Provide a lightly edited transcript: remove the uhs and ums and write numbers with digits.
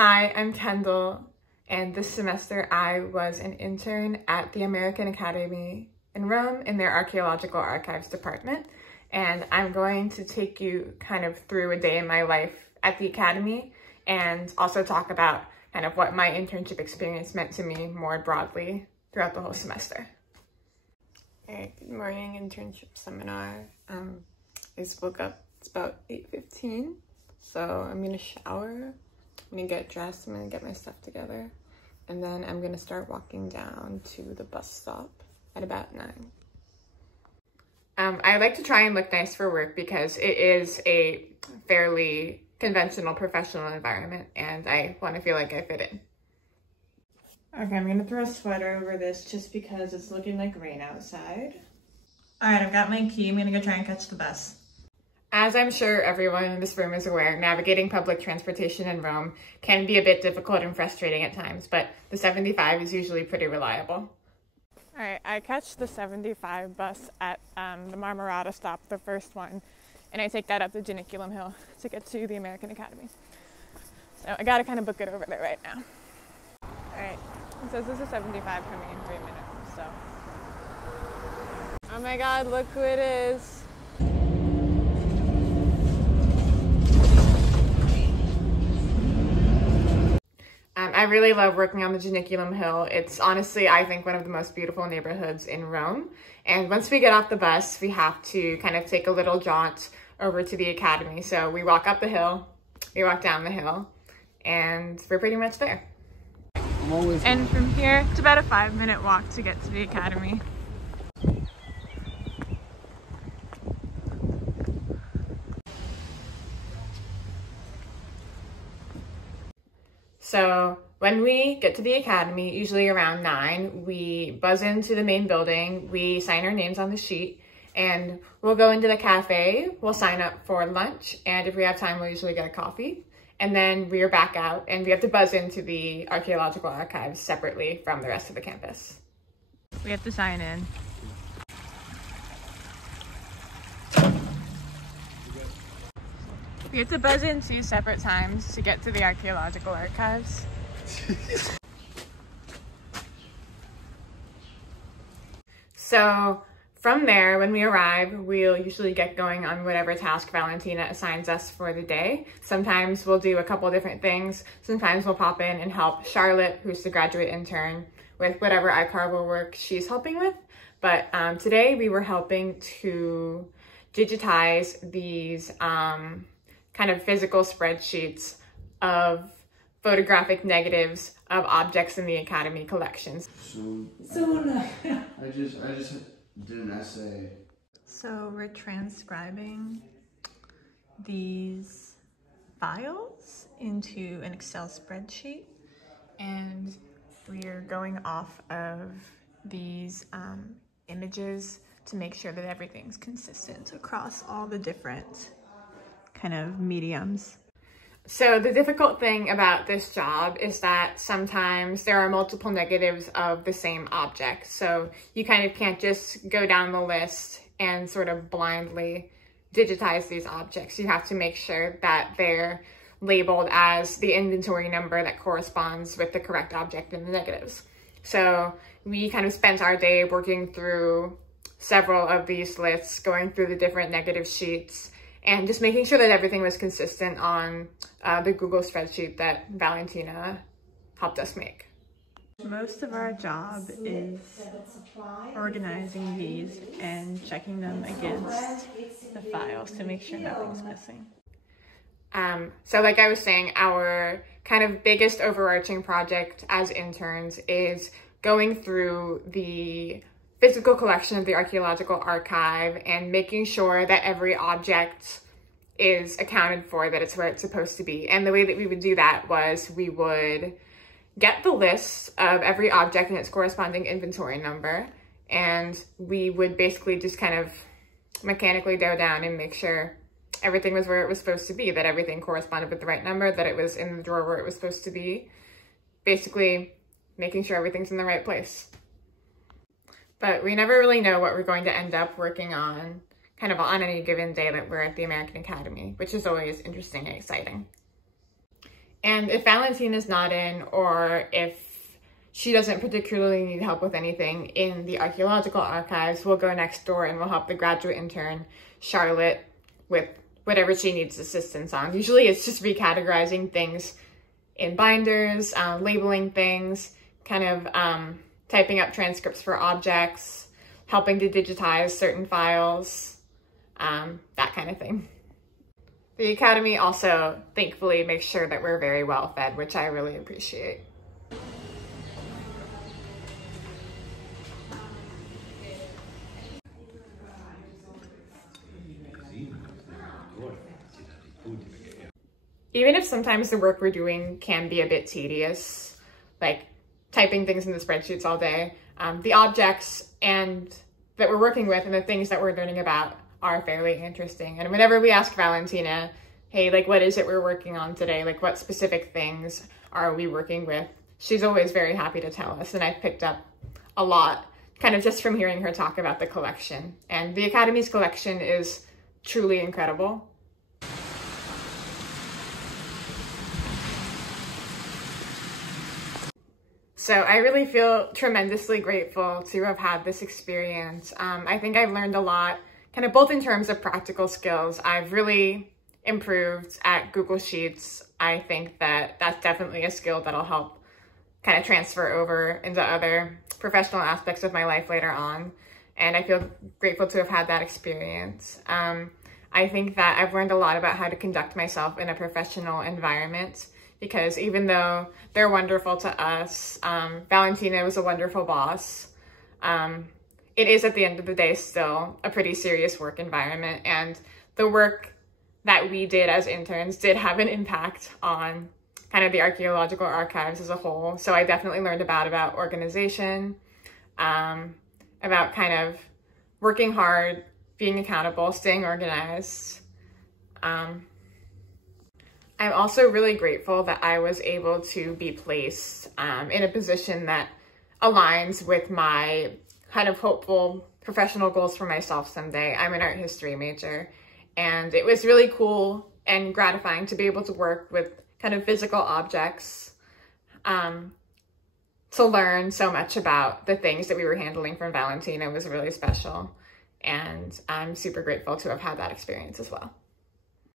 Hi, I'm Kendall, and this semester I was an intern at the American Academy in Rome in their Archaeological Archives department, and I'm going to take you kind of through a day in my life at the Academy and also talk about kind of what my internship experience meant to me more broadly throughout the whole semester. All right, good morning, internship seminar. I just woke up, it's about 8:15, so I'm gonna shower. I'm gonna get dressed, I'm gonna get my stuff together, and then I'm gonna start walking down to the bus stop at about 9. I like to try and look nice for work because it is a fairly conventional professional environment and I want to feel like I fit in. Okay, I'm gonna throw a sweater over this just because it's looking like rain outside. All right, I've got my key. I'm gonna go try and catch the bus. As I'm sure everyone in this room is aware, navigating public transportation in Rome can be a bit difficult and frustrating at times, but the 75 is usually pretty reliable. All right, I catch the 75 bus at the Marmorata stop, the first one, and I take that up the Janiculum Hill to get to the American Academy. So I gotta kind of book it over there right now. All right, it says this is 75 coming in 3 minutes, so. Oh my God, look who it is. I really love working on the Janiculum Hill. It's honestly, I think, one of the most beautiful neighborhoods in Rome. And once we get off the bus, we have to kind of take a little jaunt over to the Academy. So we walk up the hill, we walk down the hill, and we're pretty much there. And from here, it's about a 5-minute walk to get to the Academy. So when we get to the Academy, usually around 9, we buzz into the main building, we sign our names on the sheet, and we'll go into the cafe, we'll sign up for lunch, and if we have time, we'll usually get a coffee. And then we're back out, and we have to buzz into the archaeological archives separately from the rest of the campus. We have to sign in. We have to buzz in 2 separate times to get to the archaeological archives. So from there, when we arrive, we'll usually get going on whatever task Valentina assigns us for the day. Sometimes we'll do a couple different things. Sometimes we'll pop in and help Charlotte, who's the graduate intern, with whatever archival work she's helping with. But today we were helping to digitize these kind of physical spreadsheets of photographic negatives of objects in the Academy collections. I just did an essay. So we're transcribing these files into an Excel spreadsheet, and we're going off of these images to make sure that everything's consistent across all the different kind of mediums. So the difficult thing about this job is that sometimes there are multiple negatives of the same object. So you kind of can't just go down the list and sort of blindly digitize these objects. You have to make sure that they're labeled as the inventory number that corresponds with the correct object in the negatives. So we kind of spent our day working through several of these lists, going through the different negative sheets, and just making sure that everything was consistent on the Google spreadsheet that Valentina helped us make. Most of our job is organizing these and checking them against the files to make sure nothing's missing. So like I was saying, our kind of biggest overarching project as interns is going through the physical collection of the archaeological archive and making sure that every object is accounted for, that it's where it's supposed to be. And the way that we would do that was we would get the list of every object and its corresponding inventory number, and we would basically just kind of mechanically go down and make sure everything was where it was supposed to be, that everything corresponded with the right number, that it was in the drawer where it was supposed to be. Basically making sure everything's in the right place. But we never really know what we're going to end up working on kind of on any given day that we're at the American Academy, which is always interesting and exciting. And if Valentina's not in, or if she doesn't particularly need help with anything in the archaeological archives, we'll go next door and we'll help the graduate intern, Charlotte, with whatever she needs assistance on. Usually it's just recategorizing things in binders, labeling things, kind of typing up transcripts for objects, helping to digitize certain files, that kind of thing. The Academy also, thankfully, makes sure that we're very well fed, which I really appreciate. Even if sometimes the work we're doing can be a bit tedious, like typing things in the spreadsheets all day, the objects that we're working with and the things that we're learning about are fairly interesting. And whenever we ask Valentina, hey, like, what is it we're working on today? Like, what specific things are we working with? She's always very happy to tell us. And I've picked up a lot kind of just from hearing her talk about the collection. And the Academy's collection is truly incredible. So I really feel tremendously grateful to have had this experience. I think I've learned a lot, kind of both in terms of practical skills. I've really improved at Google Sheets. I think that that's definitely a skill that'll help kind of transfer over into other professional aspects of my life later on. And I feel grateful to have had that experience. I think that I've learned a lot about how to conduct myself in a professional environment, because even though they're wonderful to us, Valentina was a wonderful boss. It is at the end of the day still a pretty serious work environment, and the work that we did as interns did have an impact on kind of the archaeological archives as a whole. So I definitely learned about organization, about kind of working hard, being accountable, staying organized. I'm also really grateful that I was able to be placed in a position that aligns with my kind of hopeful professional goals for myself someday. I'm an art history major, and it was really cool and gratifying to be able to work with kind of physical objects, to learn so much about the things that we were handling from Valentina was really special. And I'm super grateful to have had that experience as well.